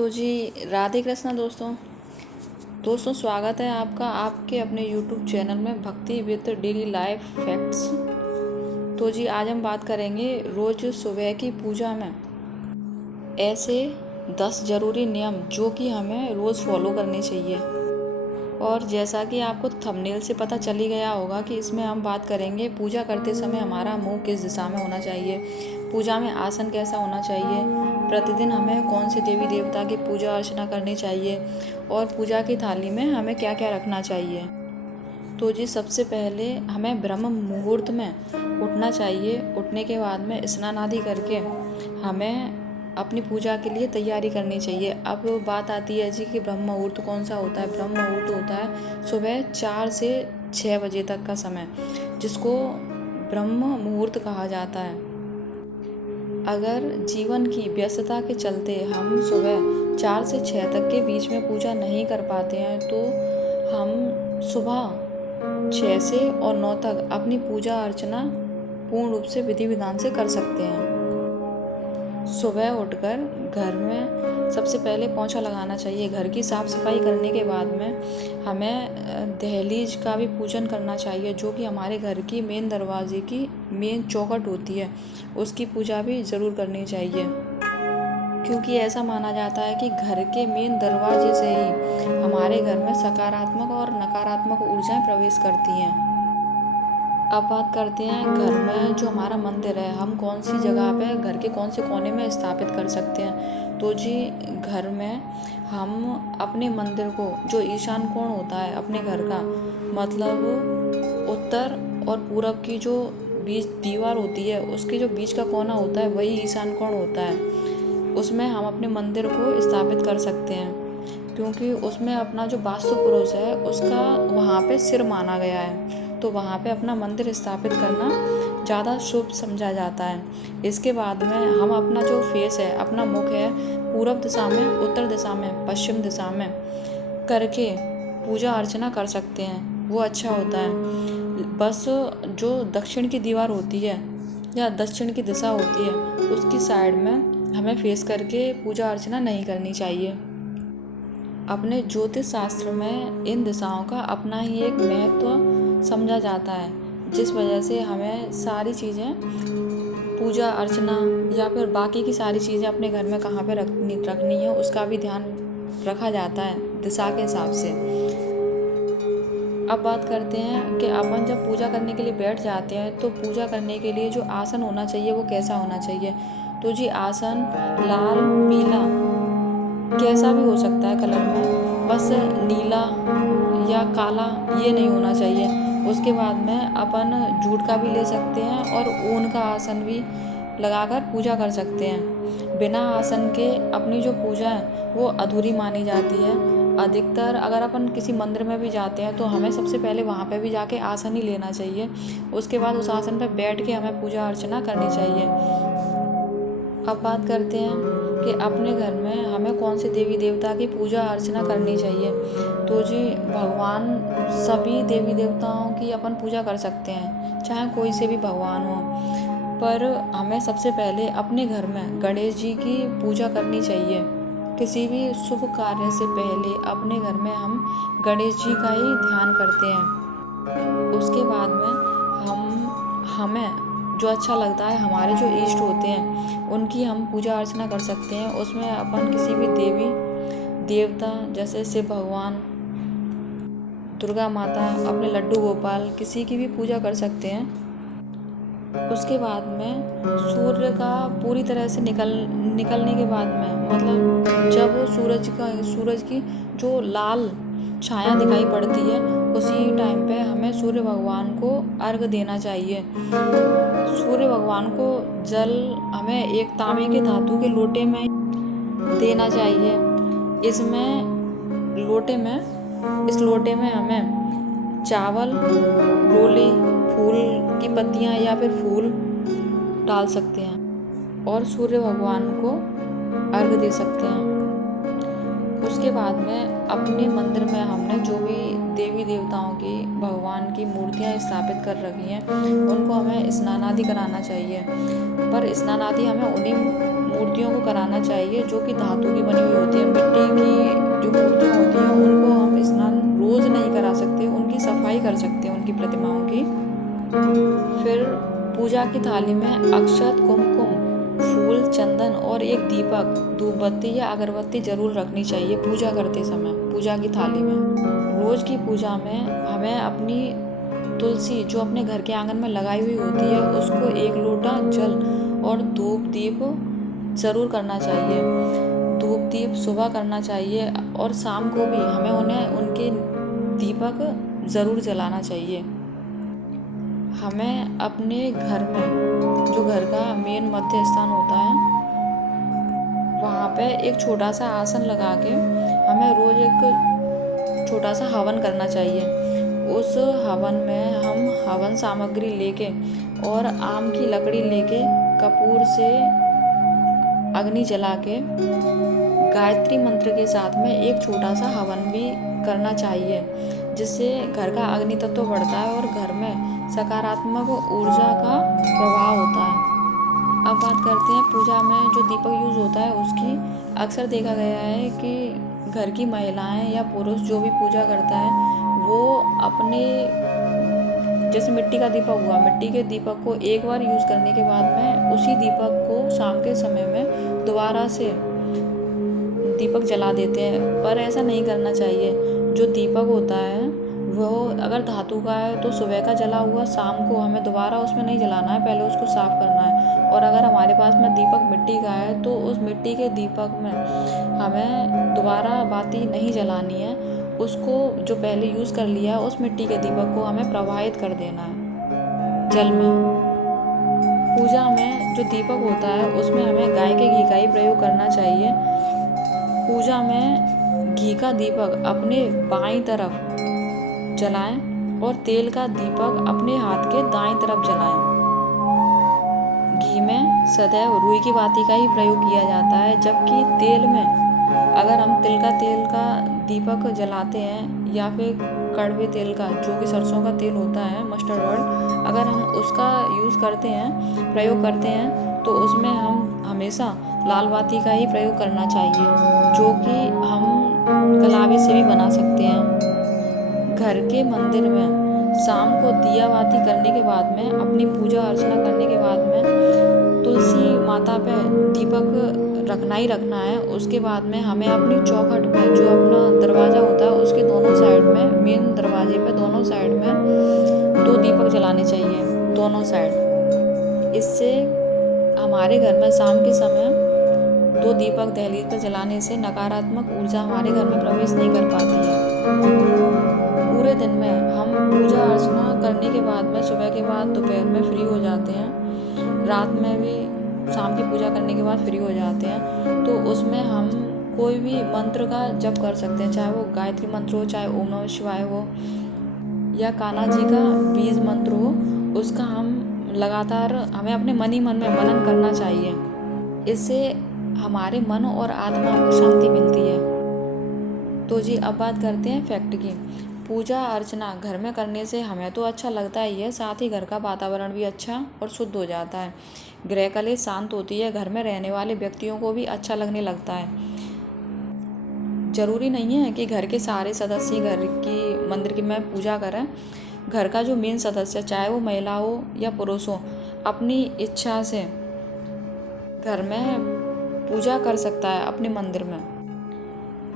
तो जी राधे कृष्णा दोस्तों स्वागत है आपका आपके अपने YouTube चैनल में भक्ति विद डेली लाइफ फैक्ट्स। तो जी आज हम बात करेंगे रोज़ सुबह की पूजा में ऐसे 10 ज़रूरी नियम जो कि हमें रोज़ फॉलो करने चाहिए। और जैसा कि आपको थंबनेल से पता चल ही गया होगा कि इसमें हम बात करेंगे पूजा करते समय हमारा मुंह किस दिशा में होना चाहिए, पूजा में आसन कैसा होना चाहिए, प्रतिदिन हमें कौन से देवी देवता की पूजा अर्चना करनी चाहिए और पूजा की थाली में हमें क्या क्या रखना चाहिए। तो जी सबसे पहले हमें ब्रह्म मुहूर्त में उठना चाहिए। उठने के बाद में स्नान आदि करके हमें अपनी पूजा के लिए तैयारी करनी चाहिए। अब बात आती है जी कि ब्रह्म मुहूर्त कौन सा होता है। ब्रह्म मुहूर्त होता है सुबह 4 से 6 बजे तक का समय, जिसको ब्रह्म मुहूर्त कहा जाता है। अगर जीवन की व्यस्तता के चलते हम सुबह 4 से 6 तक के बीच में पूजा नहीं कर पाते हैं तो हम सुबह 6 से और 9 तक अपनी पूजा अर्चना पूर्ण रूप से विधि विधान से कर सकते हैं। सुबह उठकर घर में सबसे पहले पोंछा लगाना चाहिए। घर की साफ़ सफाई करने के बाद में हमें दहलीज का भी पूजन करना चाहिए, जो कि हमारे घर की मेन दरवाजे की मेन चौखट होती है, उसकी पूजा भी ज़रूर करनी चाहिए। क्योंकि ऐसा माना जाता है कि घर के मेन दरवाजे से ही हमारे घर में सकारात्मक और नकारात्मक ऊर्जाएं प्रवेश करती हैं। अब बात करते हैं घर में जो हमारा मंदिर है हम कौन सी जगह पे घर के कौन से कोने में स्थापित कर सकते हैं। तो जी घर में हम अपने मंदिर को जो ईशान कोण होता है अपने घर का, मतलब उत्तर और पूरब की जो बीच दीवार होती है उसके जो बीच का कोना होता है वही ईशान कोण होता है, उसमें हम अपने मंदिर को स्थापित कर सकते हैं। क्योंकि उसमें अपना जो वास्तु पुरुष है उसका वहाँ पे सिर माना गया है, तो वहाँ पे अपना मंदिर स्थापित करना ज़्यादा शुभ समझा जाता है। इसके बाद में हम अपना जो फेस है, अपना मुख है, पूरब दिशा में, उत्तर दिशा में, पश्चिम दिशा में करके पूजा अर्चना कर सकते हैं, वो अच्छा होता है। बस जो दक्षिण की दीवार होती है या दक्षिण की दिशा होती है उसकी साइड में हमें फेस करके पूजा अर्चना नहीं करनी चाहिए। अपने ज्योतिष शास्त्र में इन दिशाओं का अपना ही एक महत्व समझा जाता है, जिस वजह से हमें सारी चीज़ें पूजा अर्चना या फिर बाकी की सारी चीज़ें अपने घर में कहाँ पे रखनी है उसका भी ध्यान रखा जाता है दिशा के हिसाब से। अब बात करते हैं कि अपन जब पूजा करने के लिए बैठ जाते हैं तो पूजा करने के लिए जो आसन होना चाहिए वो कैसा होना चाहिए। तो जी आसन लाल पीला कैसा भी हो सकता है कलर में, बस नीला या काला ये नहीं होना चाहिए। उसके बाद में अपन जूट का भी ले सकते हैं और ऊन का आसन भी लगाकर पूजा कर सकते हैं। बिना आसन के अपनी जो पूजा है वो अधूरी मानी जाती है। अधिकतर अगर अपन किसी मंदिर में भी जाते हैं तो हमें सबसे पहले वहाँ पे भी जाके आसन ही लेना चाहिए, उसके बाद उस आसन पर बैठ के हमें पूजा अर्चना करनी चाहिए। अब बात करते हैं कि अपने घर में हमें कौन से देवी देवता की पूजा अर्चना करनी चाहिए। तो जी भगवान सभी देवी देवताओं की अपन पूजा कर सकते हैं, चाहे कोई से भी भगवान हो, पर हमें सबसे पहले अपने घर में गणेश जी की पूजा करनी चाहिए। किसी भी शुभ कार्य से पहले अपने घर में हम गणेश जी का ही ध्यान करते हैं। उसके बाद में हमें जो अच्छा लगता है, हमारे जो इष्ट होते हैं उनकी हम पूजा अर्चना कर सकते हैं। उसमें अपन किसी भी देवी देवता जैसे शिव भगवान, दुर्गा माता, अपने लड्डू गोपाल, किसी की भी पूजा कर सकते हैं। उसके बाद में सूर्य का पूरी तरह से निकलने के बाद में, मतलब जब सूरज की जो लाल छाया दिखाई पड़ती है उसी टाइम पे हमें सूर्य भगवान को अर्घ देना चाहिए। सूर्य भगवान को जल हमें एक तांबे के धातु के लोटे में देना चाहिए। इस लोटे में हमें चावल, रोली, फूल की पत्तियां या फिर फूल डाल सकते हैं और सूर्य भगवान को अर्घ दे सकते हैं। उसके बाद में अपने मंदिर में हमने जो भी देवी देवताओं की, भगवान की मूर्तियां स्थापित कर रखी हैं उनको हमें स्नान आदि कराना चाहिए। पर स्नान आदि हमें उन्हीं मूर्तियों को कराना चाहिए जो कि धातु की बनी हुई होती है। मिट्टी की जो मूर्तियाँ होती हैं उनको हम स्नान रोज़ नहीं करा सकते, उनकी सफाई कर सकते हैं, उनकी प्रतिमाओं की। फिर पूजा की थाली में अक्षत, कुमकुम, फूल, चंदन और एक दीपक, धूपबत्ती या अगरबत्ती जरूर रखनी चाहिए पूजा करते समय पूजा की थाली में। रोज की पूजा में हमें अपनी तुलसी जो अपने घर के आंगन में लगाई हुई होती है उसको 1 लोटा जल और धूप दीप ज़रूर करना चाहिए। धूप दीप सुबह करना चाहिए और शाम को भी हमें उनके दीपक ज़रूर जलाना चाहिए। हमें अपने घर में जो घर का मेन मध्य स्थान होता है वहाँ पे एक छोटा सा आसन लगा के हमें रोज़ एक छोटा सा हवन करना चाहिए। उस हवन में हम हवन सामग्री लेके और आम की लकड़ी लेके कपूर से अग्नि जला के गायत्री मंत्र के साथ में एक छोटा सा हवन भी करना चाहिए, जिससे घर का अग्नि तत्व बढ़ता है और घर में सकारात्मक ऊर्जा का प्रभाव होता है। अब बात करते हैं पूजा में जो दीपक यूज़ होता है उसकी। अक्सर देखा गया है कि घर की महिलाएं या पुरुष जो भी पूजा करता है वो अपने जैसे मिट्टी का दीपक हुआ, मिट्टी के दीपक को एक बार यूज़ करने के बाद में उसी दीपक को शाम के समय में दोबारा से दीपक जला देते हैं, पर ऐसा नहीं करना चाहिए। जो दीपक होता है वो अगर धातु का है तो सुबह का जला हुआ शाम को हमें दोबारा उसमें नहीं जलाना है, पहले उसको साफ़ करना है। और अगर हमारे पास में दीपक मिट्टी का है तो उस मिट्टी के दीपक में हमें दोबारा बाती नहीं जलानी है, उसको जो पहले यूज़ कर लिया है उस मिट्टी के दीपक को हमें प्रवाहित कर देना है जल में। पूजा में जो दीपक होता है उसमें हमें गाय के घी का ही प्रयोग करना चाहिए। पूजा में घी का दीपक अपने बाईं तरफ जलाएं और तेल का दीपक अपने हाथ के दाईं तरफ जलाएं। घी में सदैव रुई की बाती का ही प्रयोग किया जाता है, जबकि तेल में अगर हम तिल का दीपक जलाते हैं या फिर कड़वे तेल का जो कि सरसों का तेल होता है मस्टर्ड ऑयल, अगर हम उसका यूज़ करते हैं प्रयोग करते हैं तो उसमें हम हमेशा लाल बाती का ही प्रयोग करना चाहिए, जो कि हम कलावे से भी बना सकते हैं। घर के मंदिर में शाम को दिया बाती करने के बाद में अपनी पूजा अर्चना करने के बाद में तुलसी माता पे दीपक रखना ही रखना है। उसके बाद में हमें अपनी चौखट पे जो अपना दरवाज़ा होता है उसके दोनों साइड में, मेन दरवाजे पे दोनों साइड में 2 दीपक जलाने चाहिए, दोनों साइड। इससे हमारे घर में शाम के समय 2 दीपक दहलीज पर जलाने से नकारात्मक ऊर्जा हमारे घर में प्रवेश नहीं कर पाती है। पूरे दिन में हम पूजा अर्चना करने के बाद में सुबह के बाद दोपहर में फ्री हो जाते हैं, रात में भी शाम की पूजा करने के बाद फ्री हो जाते हैं, तो उसमें हम कोई भी मंत्र का जप कर सकते हैं, चाहे वो गायत्री मंत्र हो, चाहे ओम नमः शिवाय हो या कान्हा जी का बीज मंत्र हो। उसका हम लगातार हमें अपने मन ही मन में मनन करना चाहिए। इससे हमारे मन और आत्मा को शांति मिलती है। तो जी अब बात करते हैं फैक्ट की। पूजा अर्चना घर में करने से हमें तो अच्छा लगता ही है, साथ ही घर का वातावरण भी अच्छा और शुद्ध हो जाता है। गृह कलेश शांत होती है, घर में रहने वाले व्यक्तियों को भी अच्छा लगने लगता है। ज़रूरी नहीं है कि घर के सारे सदस्य घर की मंदिर की में पूजा करें। घर का जो मेन सदस्य चाहे वो महिला हो या पुरुष हो, अपनी इच्छा से घर में पूजा कर सकता है अपने मंदिर में।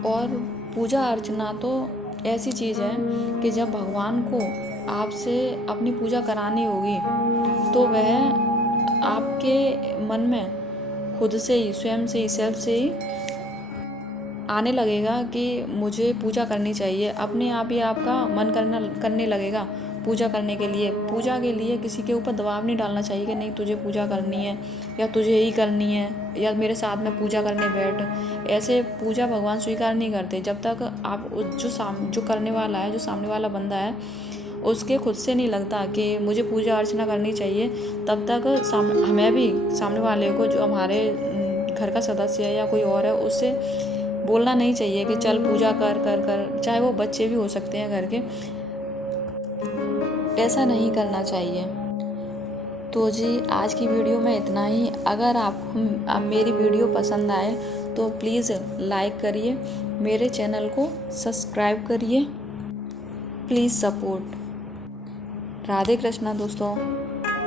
और पूजा अर्चना तो ऐसी चीज़ है कि जब भगवान को आपसे अपनी पूजा करानी होगी तो वह आपके मन में खुद से ही, स्वयं से ही, सेल्फ से ही आने लगेगा कि मुझे पूजा करनी चाहिए। अपने आप ही आपका मन करने लगेगा पूजा करने के लिए। पूजा के लिए किसी के ऊपर दबाव नहीं डालना चाहिए कि नहीं तुझे पूजा करनी है या तुझे ही करनी है या मेरे साथ में पूजा करने बैठ। ऐसे पूजा भगवान स्वीकार नहीं करते। जब तक आप जो करने वाला है, जो सामने वाला बंदा है, उसके खुद से नहीं लगता कि मुझे पूजा अर्चना करनी चाहिए, तब तक हमें भी सामने वाले को, जो हमारे घर का सदस्य है या कोई और है, उससे बोलना नहीं चाहिए कि चल पूजा कर कर कर। चाहे वो बच्चे भी हो सकते हैं घर के, ऐसा नहीं करना चाहिए। तो जी आज की वीडियो में इतना ही। अगर आपको मेरी वीडियो पसंद आए तो प्लीज़ लाइक करिए, मेरे चैनल को सब्सक्राइब करिए, प्लीज़ सपोर्ट। राधे कृष्णा दोस्तों।